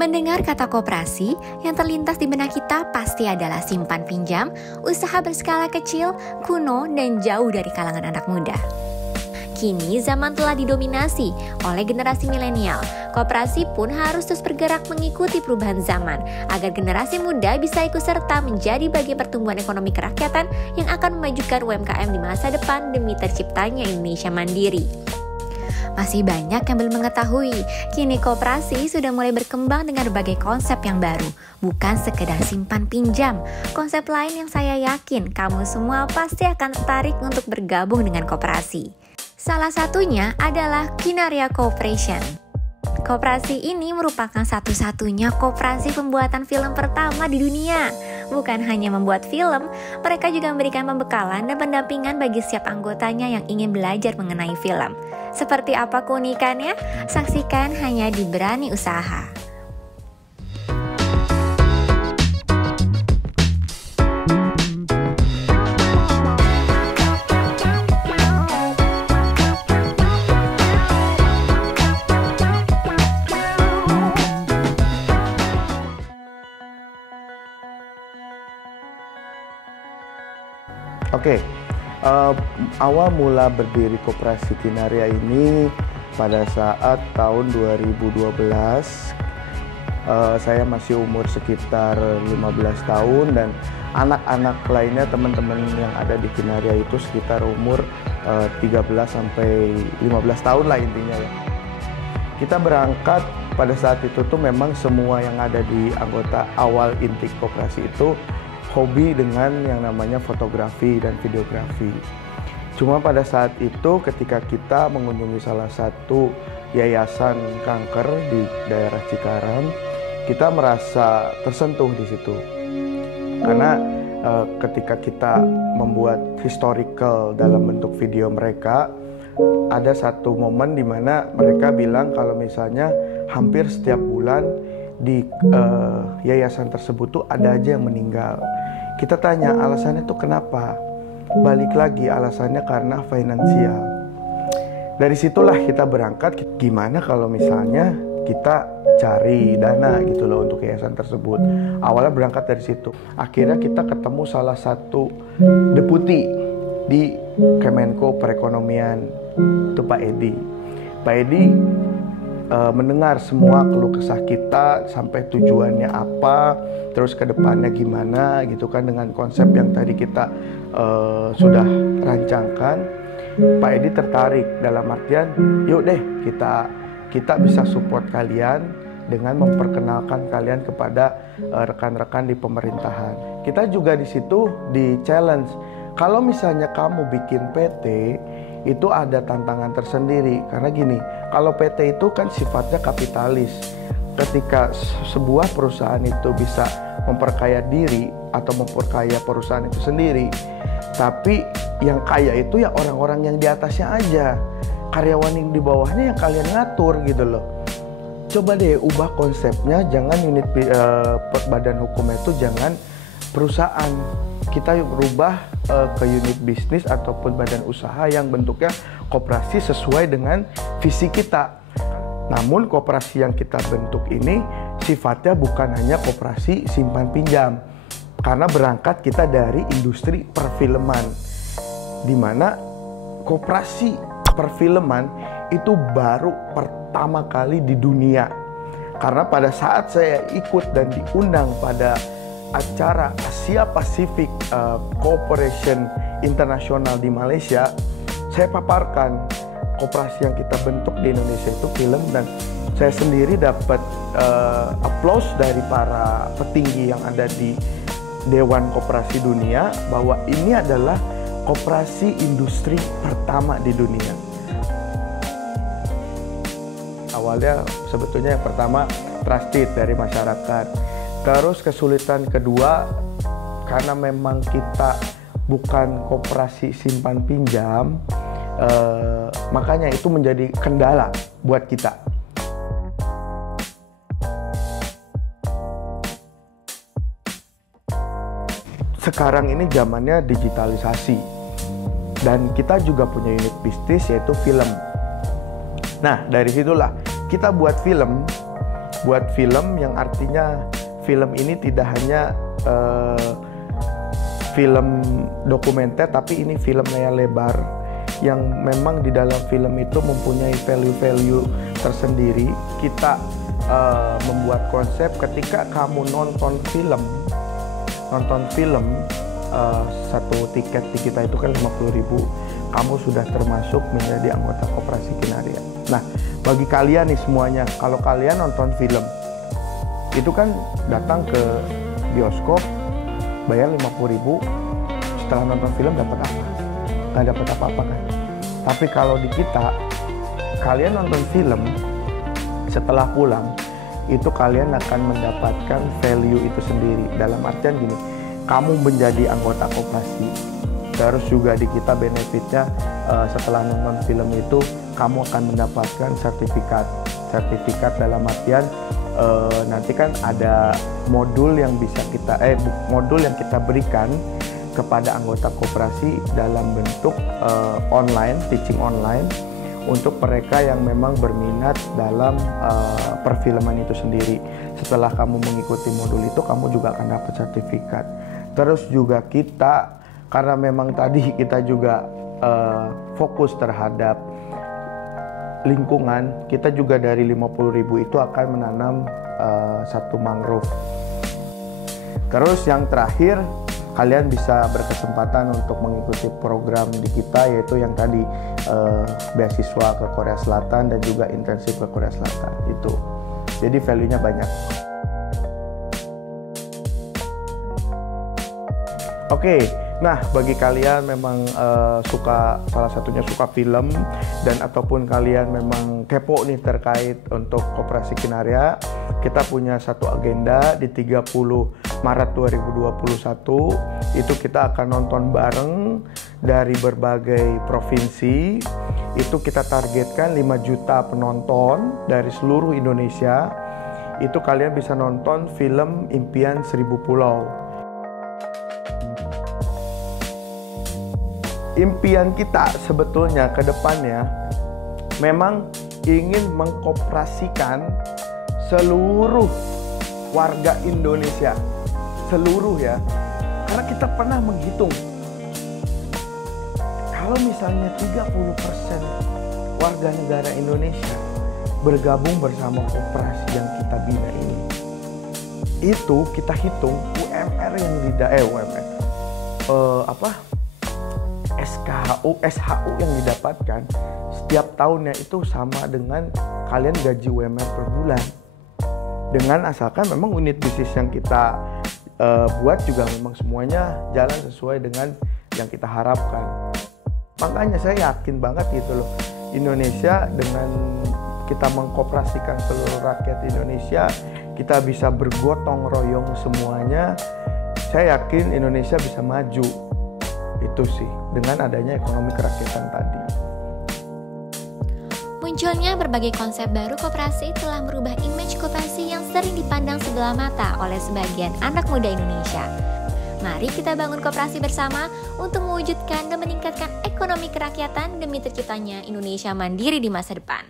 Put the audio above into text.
Mendengar kata koperasi, yang terlintas di benak kita pasti adalah simpan pinjam, usaha berskala kecil, kuno, dan jauh dari kalangan anak muda. Kini zaman telah didominasi oleh generasi milenial. Koperasi pun harus terus bergerak mengikuti perubahan zaman agar generasi muda bisa ikut serta menjadi bagian pertumbuhan ekonomi kerakyatan yang akan memajukan UMKM di masa depan demi terciptanya Indonesia mandiri. Masih banyak yang belum mengetahui, kini koperasi sudah mulai berkembang dengan berbagai konsep yang baru, bukan sekedar simpan pinjam. Konsep lain yang saya yakin kamu semua pasti akan tertarik untuk bergabung dengan koperasi. Salah satunya adalah Kinaria Corporation. Koperasi ini merupakan satu-satunya koperasi pembuatan film pertama di dunia. Bukan hanya membuat film, mereka juga memberikan pembekalan dan pendampingan bagi setiap anggotanya yang ingin belajar mengenai film. Seperti apa keunikannya? Saksikan hanya di Berani Usaha. Oke, awal mula berdiri Koperasi Kinaria ini pada saat tahun 2012. Saya masih umur sekitar 15 tahun dan anak-anak lainnya, teman-teman yang ada di Kinaria itu sekitar umur 13 sampai 15 tahun lah intinya ya. Kita berangkat pada saat itu tuh memang semua yang ada di anggota awal inti koperasi itu hobi dengan yang namanya fotografi dan videografi. Cuma pada saat itu ketika kita mengunjungi salah satu yayasan kanker di daerah Cikarang, kita merasa tersentuh di situ. Karena ketika kita membuat historical dalam bentuk video mereka, ada satu momen di mana mereka bilang kalau misalnya hampir setiap bulan di yayasan tersebut tuh ada aja yang meninggal. Kita tanya alasannya tuh kenapa? Balik lagi alasannya karena finansial. Dari situlah kita berangkat, gimana kalau misalnya kita cari dana gitu loh untuk yayasan tersebut. Awalnya berangkat dari situ. Akhirnya kita ketemu salah satu deputi di Kemenko Perekonomian, itu Pak Edi. Pak Edi mendengar semua keluh kesah kita sampai tujuannya apa, terus ke depannya gimana gitu kan, dengan konsep yang tadi kita sudah rancangkan. Pak Edi tertarik dalam artian yuk deh kita bisa support kalian dengan memperkenalkan kalian kepada rekan-rekan di pemerintahan. Kita juga di situ di challenge, kalau misalnya kamu bikin PT itu ada tantangan tersendiri. Karena gini, kalau PT itu kan sifatnya kapitalis. Ketika sebuah perusahaan itu bisa memperkaya diri atau memperkaya perusahaan itu sendiri, tapi yang kaya itu ya orang-orang yang di atasnya aja, karyawan yang di bawahnya yang kalian ngatur gitu loh. Coba deh ubah konsepnya, jangan unit badan hukumnya itu jangan perusahaan, kita berubah ke unit bisnis ataupun badan usaha yang bentuknya koperasi sesuai dengan visi kita. Namun koperasi yang kita bentuk ini sifatnya bukan hanya koperasi simpan pinjam, karena berangkat kita dari industri perfilman, di mana koperasi perfilman itu baru pertama kali di dunia. Karena pada saat saya ikut dan diundang pada acara Asia Pacific Cooperation Internasional di Malaysia, saya paparkan koperasi yang kita bentuk di Indonesia itu film, dan saya sendiri dapat applause dari para petinggi yang ada di Dewan Koperasi Dunia bahwa ini adalah koperasi industri pertama di dunia. Awalnya sebetulnya yang pertama trusted dari masyarakat. Terus kesulitan kedua, karena memang kita bukan koperasi simpan pinjam, makanya itu menjadi kendala buat kita. Sekarang ini zamannya digitalisasi, dan kita juga punya unit bisnis yaitu film. Nah, dari situlah kita buat film buat film, yang artinya film ini tidak hanya film dokumenter, tapi ini film layar lebar yang memang di dalam film itu mempunyai value-value tersendiri. Kita membuat konsep ketika kamu nonton film satu tiket di kita itu kan 50.000, kamu sudah termasuk menjadi anggota Koperasi Kinaria. Nah, bagi kalian nih semuanya, kalau kalian nonton film itu kan datang ke bioskop bayar 50.000, setelah nonton film dapat apa? Nggak dapat apa-apa kan? Tapi kalau di kita, kalian nonton film, setelah pulang itu kalian akan mendapatkan value itu sendiri. Dalam artian gini, kamu menjadi anggota koperasi, terus juga di kita benefitnya setelah nonton film itu kamu akan mendapatkan sertifikat dalam artian nanti kan ada modul yang bisa kita modul yang kita berikan kepada anggota koperasi dalam bentuk online, teaching online untuk mereka yang memang berminat dalam perfilman itu sendiri. Setelah kamu mengikuti modul itu, kamu juga akan dapat sertifikat. Terus juga kita, karena memang tadi kita juga fokus terhadap lingkungan, kita juga dari 50.000 itu akan menanam 1 mangrove. Terus yang terakhir, kalian bisa berkesempatan untuk mengikuti program di kita, yaitu yang tadi beasiswa ke Korea Selatan dan juga intensif ke Korea Selatan itu. Jadi value-nya banyak. Oke, nah bagi kalian memang salah satunya suka film dan ataupun kalian memang kepo nih terkait untuk Koperasi Kinaria, kita punya satu agenda di 30 Maret 2021, itu kita akan nonton bareng dari berbagai provinsi. Itu kita targetkan 5 juta penonton dari seluruh Indonesia. Itu kalian bisa nonton film Impian Seribu Pulau. Impian kita sebetulnya ke depannya memang ingin mengkoperasikan seluruh warga Indonesia, seluruh ya. Karena kita pernah menghitung, kalau misalnya 30% warga negara Indonesia bergabung bersama koperasi yang kita bina ini, itu kita hitung UMR yang SHU yang didapatkan setiap tahunnya itu sama dengan kalian gaji UMR per bulan. Dengan asalkan memang unit bisnis yang kita buat juga memang semuanya jalan sesuai dengan yang kita harapkan. Makanya saya yakin banget gitu loh, Indonesia dengan kita mengkoperasikan seluruh rakyat Indonesia, kita bisa bergotong royong semuanya. Saya yakin Indonesia bisa maju. Itu sih, dengan adanya ekonomi kerakyatan tadi. Munculnya berbagai konsep baru koperasi telah merubah image koperasi yang sering dipandang sebelah mata oleh sebagian anak muda Indonesia. Mari kita bangun koperasi bersama untuk mewujudkan dan meningkatkan ekonomi kerakyatan demi terciptanya Indonesia mandiri di masa depan.